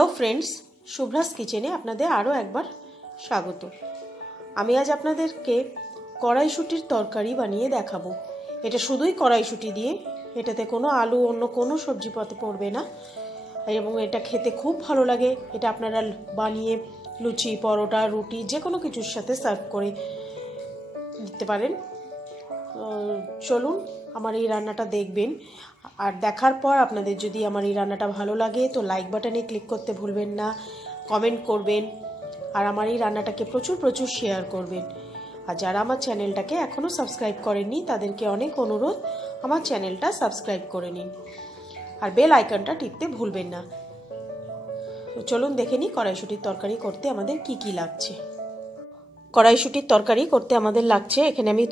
Hello friends, শুভ্রাস কিচেনে আপনাদের আরও একবার স্বাগত। আমি আজ আপনাদেরকে কড়াইশুঁটির তরকারি বানিয়ে দেখাবো। এটা শুধুই কড়াইশুঁটি দিয়ে, এটাতে কোনো আলু অন্য কোনো সবজিপাতি পড়বে না এবং এটা খেতে খুব ভালো লাগে। এটা আপনারা বানিয়ে লুচি, পরোটা, রুটি যে কোনো কিছুর সাথে সার্ভ করে দিতে পারেন। চলুন আমার এই রান্নাটা দেখবেন, আর দেখার পর আপনাদের যদি আমার এই রান্নাটা ভালো লাগে তো লাইক বাটনে ক্লিক করতে ভুলবেন না, কমেন্ট করবেন, আর আমার এই রান্নাটাকে প্রচুর শেয়ার করবেন। আর যারা আমার চ্যানেলটাকে এখনও সাবস্ক্রাইব করেননি তাদেরকে অনেক অনুরোধ, আমার চ্যানেলটা সাবস্ক্রাইব করে নিন আর বেল আইকনটা টিপতে ভুলবেন না। তো চলুন দেখে নিই কড়াইশুঁটির তরকারি করতে আমাদের কি লাগছে। কড়াইশুঁটির তরকারি করতে আমাদের লাগছে, এখানে আমি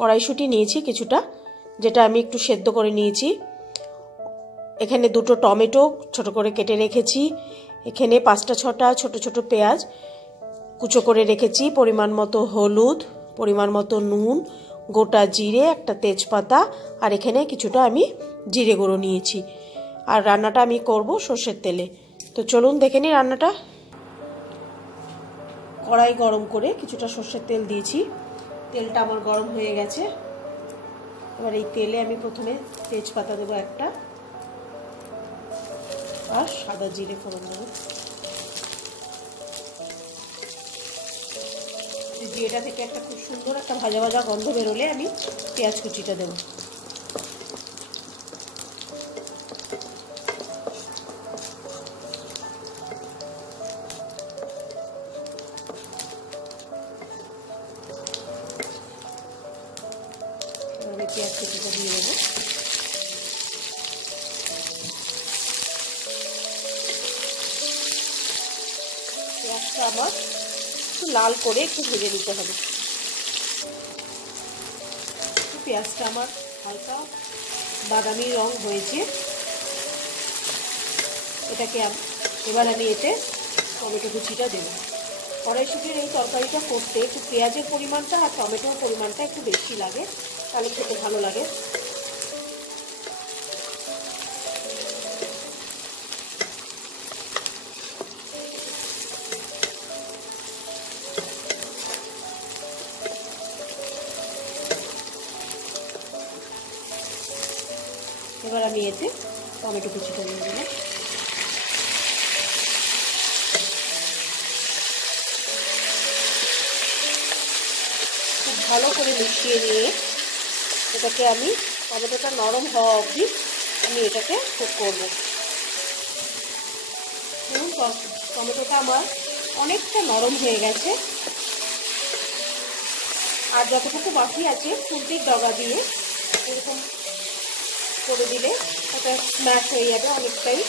কড়াইশুঁটি নিয়েছি কিছুটা, যেটা আমি একটু সেদ্ধ করে নিয়েছি। এখানে দুটো টমেটো ছোট করে কেটে রেখেছি। এখানে 5-6টা ছোট পেঁয়াজ কুচো করে রেখেছি। পরিমাণ মতো হলুদ, পরিমাণ মতো নুন, গোটা জিরে, একটা তেজপাতা, আর এখানে কিছুটা আমি জিরে গুঁড়ো নিয়েছি। আর রান্নাটা আমি করব সর্ষের তেলে। তো চলুন দেখে নিই রান্নাটা। কড়াই গরম করে কিছুটা সর্ষের তেল দিয়েছি। তেলটা আমার গরম হয়ে গেছে। এবার এই তেলে আমি প্রথমে তেজপাতা দেবো একটা, আর সাদা জিরে ফোড়ন দেবো। জিরেটা থেকে একটা খুব সুন্দর একটা ভাজা গন্ধ বেরোলে আমি পেঁয়াজ কুচিটা দেবো। পেঁয়াজ কুচিটা দিয়ে দেবো। পেঁয়াজটা আমার একটু লাল করে একটু ভেজে নিতে হবে। পেঁয়াজটা আমার হালকা বাদামি রং হয়েছে। এটাকে এবার আমি এতে টমেটো কুচিটা দেবো। কড়াইশুঁটির এই তরকারিটা করতে একটু পেঁয়াজের পরিমাণটা আর টমেটোর পরিমাণটা একটু বেশি লাগে, তাহলে খেতে ভালো লাগে। এবার আমি এতে টমেটো কুচিটা দিয়ে দিলাম। খুব ভালো করে মিশিয়ে নিয়ে এটাকে আমি টমেটোটা নরম হওয়া অবধি আমি এটাকে কুক করবো। ধরুন টমেটোটা আমার অনেকটা নরম হয়ে গেছে, আর যতটুকু বাকি আছে খুন্তির ডগা দিয়ে এরকম করে দিলে ওটা স্ম্যাশ হয়ে যাবে অনেকটাই।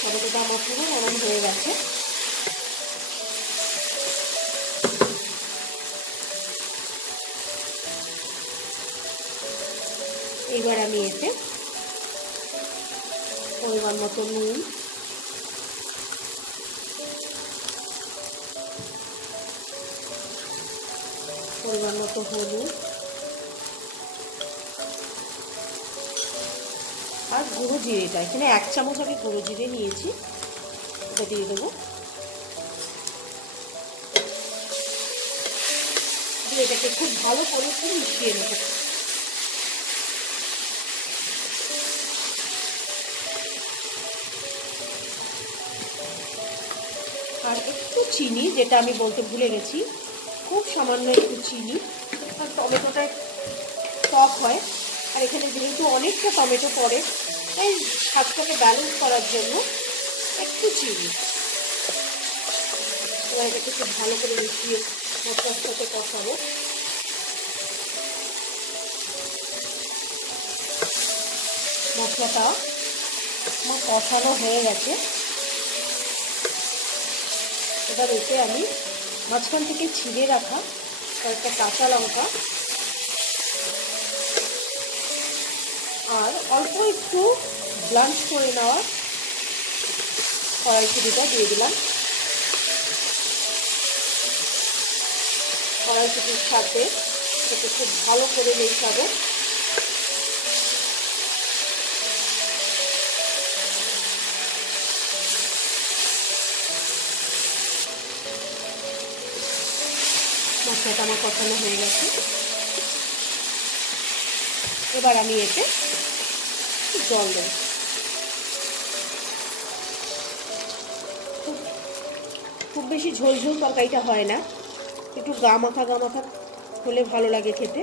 টমেটোটা আমার পুরো নরম হয়ে গেছে। এবার আমি এতে পরিমাণ মতো নুন, পরিমাণ মতো হলুদ আর গুঁড়ো জিরেটা, এখানে 1 চামচ আমি গুঁড়ো জিরে নিয়েছি, এটা দিয়ে দেবো। দিয়ে এটাকে খুব ভালো করে মিশিয়ে নেব। আর একটু চিনি, যেটা আমি বলতে ভুলে গেছি, খুব সামান্য একটু চিনি। আর টমেটোটা টক হয়, আর এখানে যেহেতু অনেকটা টমেটো পড়ে তাই স্বাদটাকে ব্যালেন্স করার জন্য একটু চিনি। এবার এটাকে খুব ভালো করে মিশিয়ে মশলার সাথে কষাবো। মশলাটা আমার কষানো হয়ে গেছে। এবার এতে আমি মাঝখান থেকে ছিঁড়ে রাখা কয়েকটা কাঁচা লঙ্কা আর অল্প একটু ব্লাঞ্চ করে নেওয়া কড়াইশুঁটিটা দিয়ে দিলাম। কড়াইশুটির সাথে এটাকে খুব ভালো করে মেশাবো। মশলাটা আমার কষানো হয়ে গেছে। এবার আমি এতে জল দেব। খুব বেশি ঝোল ঝোল তরকারিটা হয় না, একটু গা মাখা হলে ভালো লাগে খেতে।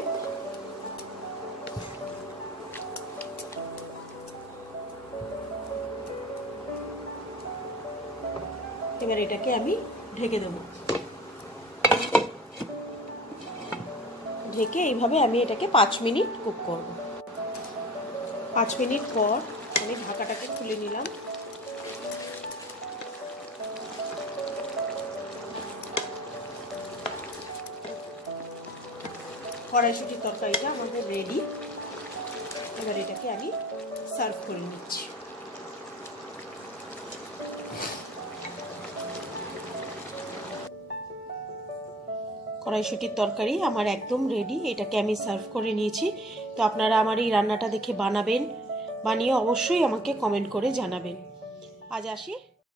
এবার এটাকে আমি ঢেকে দেব। ঢেকে এইভাবে আমি এটাকে 5 মিনিট কুক করব। 5 মিনিট পর আমি ঢাকাটাকে খুলে নিলাম। কড়াইশুটির তরকারিটা আমাদের রেডি। এবার এটাকে আমি সার্ভ করে নিচ্ছি। কড়াইশুটির তরকারি আমার একদম রেডি। এটাকে আমি সার্ভ করে নিয়েছি। তো আপনারা আমার এই রান্নাটা দেখে বানিয়ে অবশ্যই আমাকে কমেন্ট করে জানাবেন। আজ আসি।